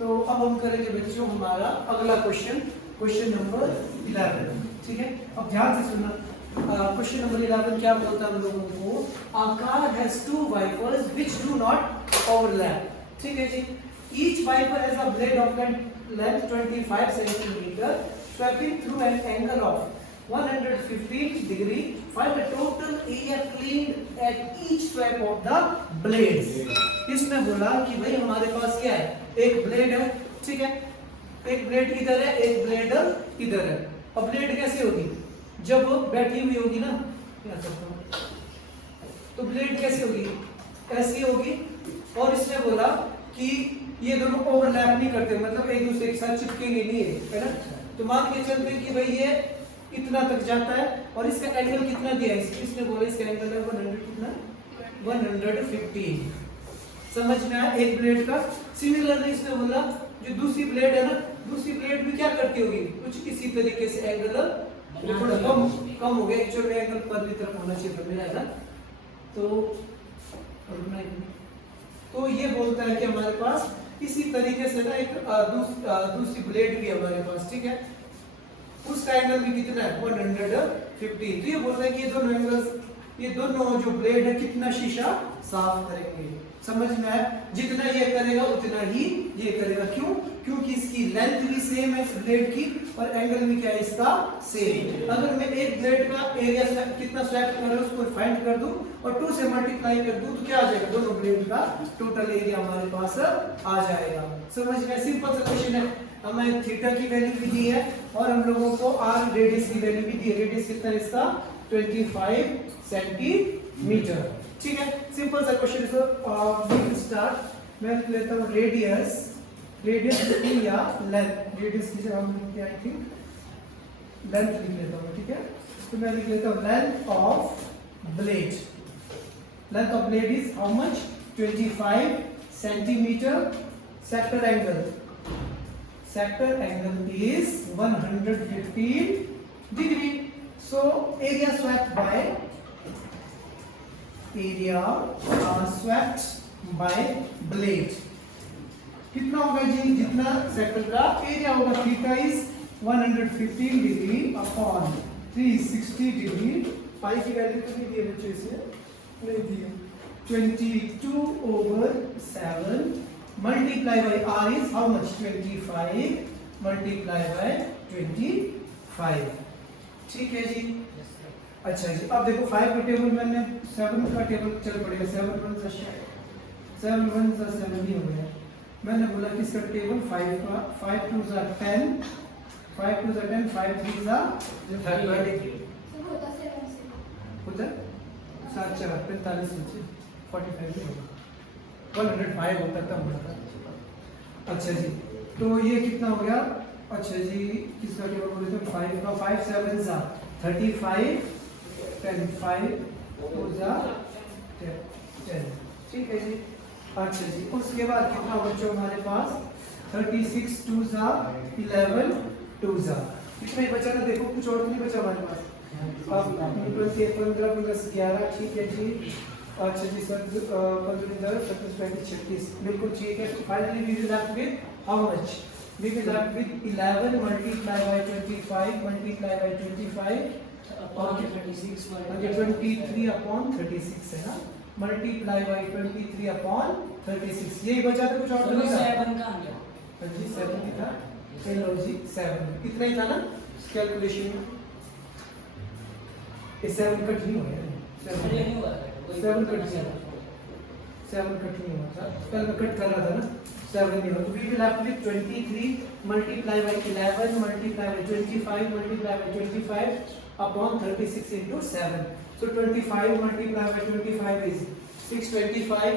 तो अब हम करेंगे बच्चों हमारा अगला क्वेश्चन नंबर 11। ठीक है, अब ध्यान से सुनना। क्वेश्चन नंबर 11 क्या बोलता है हम लोगों को? A car has two wipers which do not overlap। ठीक है जी, each wiper has a blade of length 25 centimeter sweeping through an angle of 115 degree. Find the total area cleaned at each swipe of the blades। इसमें बोला कि भाई हमारे पास क्या है, एक ब्लेड है। ठीक है, एक ब्लेड इधर है, एक ब्लेड इधर है। अब ब्लेड कैसे होगी? जब वो बैठी हुई होगी ना, तो ब्लेड कैसे होगी? ऐसी होगी। और इसने बोला कि ये दोनों ओवरलैप नहीं करते, मतलब एक दूसरे के साथ चिपकेंगे नहीं है ना। तो मान के चलते कि भाई ये इतना तक जाता है और इसका एंगल कितना दिया है? इसने बोला इसका एंगल है 100 कितना 115। समझ में आया एक ब्लेड का? सिमिलरली इसने बोला जो दूसरी ब्लेड है ना, दूसरी ब्लेड भी क्या करती होगी? कुछ इसी तरीके से एंगल थोड़ा कम हो गया। एक्चुअली एंगल पर की तरफ होना चाहिए था मेरा, है ना। तो ये बोलता है कि हमारे पास इसी तरीके से ना एक दूसरी ब्लेड भी है हमारे पास। ठीक है, उसका एंगल भी कितना है 115। तो ये बोलता है कि ये दोनों जो ब्लेड है कितना शीशा साफ करेंगे। समझ में आया? जितना ये करेगा उतना ही ये करेगा। क्यों? क्योंकि इसकी लेंथ भी सेम है ब्लेड की और एंगल भी क्या है इसका सेम। अगर मैं एक ब्लेड का एरिया कितना स्वैप कर रहा हूं उसको फाइंड कर दूं और 2 से मल्टीप्लाई कर दूं तो क्या आ जाएगा? दोनों ब्लेड का टोटल एरिया हमारे पास आ जाएगा। समझ में? सिंपल सा क्वेश्चन है। हमें थीटा की वैल्यू भी दी है और हम लोगों को आर रेडियस की वैल्यू भी दी है। रेडियस कितना है इसका? 25 सेंटीमीटर। ठीक है, सिंपल सा क्वेश्चन। We will start. मैं लेता हूं रेडियस या लेंथ। रेडियस की जगह हम क्या आई थिंक लेंथ लिख लेता हूं। ठीक है, तो मैं लिख लेता हूं length of blade. Length of blade is how much? 25 centimetre. Sector angle is 115 degree. So area swept by blade कितना होगा जी? जितना सेक्टर का एरिया होगा। Theta is 115 degree upon 360 degree. Pi की वैल्यू तो नहीं दी है बच्चों, इसे नहीं दी है। 22/7 multiply by R is how much? 25 multiply by 25। ठीक है जी। अच्छा जी, अब देखो 5 का टेबल मैंने 7 का टेबल चल पड़ेगा। 7 1 जा 7 ही हो गया। मैंने बोला कि इसका टेबल 5 का 5 2 जा 10 5 2 जा 10 5 3 जा 30 होता है 7 4 45 नीचे 45 ही होगा। 105 होता था हमारा। अच्छा जी, तो ये कितना हो गया? अच्छा जी, किसका टेबल बोले थे? 5 का 5 7 जा 35 10 5 2 जा 10। ठीक है जी। अच्छा जी, उसके बाद कितना बच्चों हमारे पास? 36 2 जा 11 2 जा। इसमें बचा ना, देखो कुछ और नहीं बचा हमारे पास। अब 15 15 11। ठीक है जी। अच्छा जी, 15 36 बिल्कुल ठीक है। Finally we will left with how much? We will start with 11 multiply by 25 multiply by 25 और 23 upon 36 है ना। multiply by 23 upon 36। यही बचा था, कुछ और तो नहीं था। 7 का आ गया जी 7 ही था। चलो जी 7 इतना ही था ना कैलकुलेशन में। ये 7 कट नहीं हुआ है। 7 कट नहीं हुआ। 7 कट नहीं हुआ था, कल मैं कट कर रहा था ना। 7 नहीं हुआ। तो we will have with 23 multiply by 11 multiply by 25 multiply by 25 upon 36 into 7. So 25 multiply by 25 is 625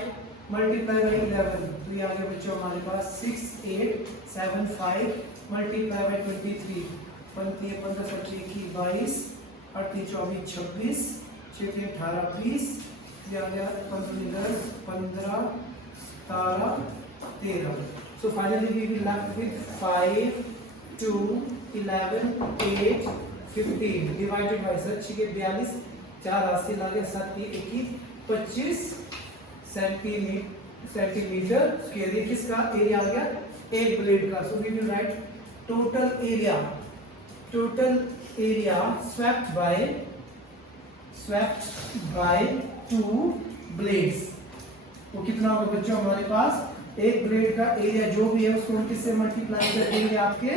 multiply by 11। तो ये आ गया बच्चों हमारे पास 6875 multiply by 23 15 15 22 38 24 26 6 18 20। ये आ गया 15 15 17 13। So finally we will left with 5 2 11 8 15 divided by सच के 42 4 80 लगे 7 21 25 सेंटीमीटर सेंटीमीटर स्क्वायर। ये किसका एरिया आ गया? एक ब्लेड का। So we will write total area swept by two blades। तो कितना होगा बच्चों हमारे पास? एक ब्लेड का एरिया जो भी है उसको हम किससे मल्टीप्लाई कर देंगे? आपके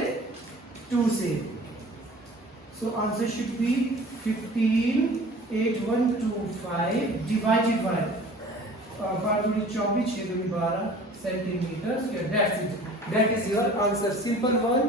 2 से। So answer should be 158125 divided by 24 6 12 centimetre square. That is your answer. Simple one.